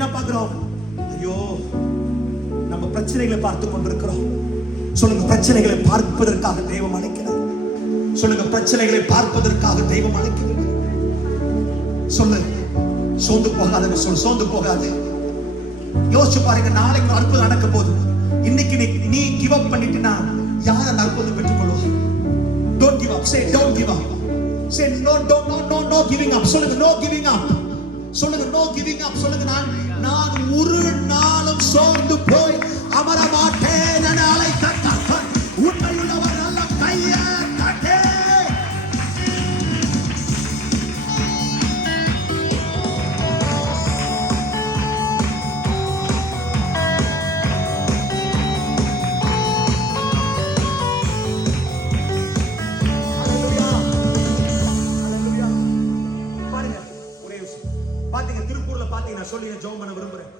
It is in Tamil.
என்ன பார்க்கிறோம்? ஐயோ, நம்ம பிரச்சனைகளை பார்த்து கொண்டிருக்கிறோம். சொல்லுங்க, பிரச்சனைகளை பார்ப்பதற்காக தெய்வம் அழைக்கிறார். சொல்லுங்க, பிரச்சனைகளை பார்ப்பதற்காக தெய்வம் அழைக்கிறார். சொல்லு, சோர்ந்து போகாத. சொல், சோர்ந்து போகாத. யோசிச்சு பாருங்க, நாளைக்கு அற்புதம் நடக்க போகுது. இன்னைக்கு நீ கிவ் அப் பண்ணிட்டீனா யார் அந்த அற்புதம் பெற்றுக்கொள்வா? Don't give up. Say don't give up. Say no giving up. சொல்லுங்க, no giving up. சொல்லுங்க, no giving up. சொல்லுங்க, நான் ஒரு நாளும் சோர்ந்து போய் அமர மாட்டேன் என அழைத்த கர்த்தர் உண்மையுள்ளவர். நல்ல கையை தட்டு. பாத்தீங்க, திருப்பூர்ல பாத்தீங்கன்னா சொல்லி ஜெபம் பண்ண விரும்புறேன்.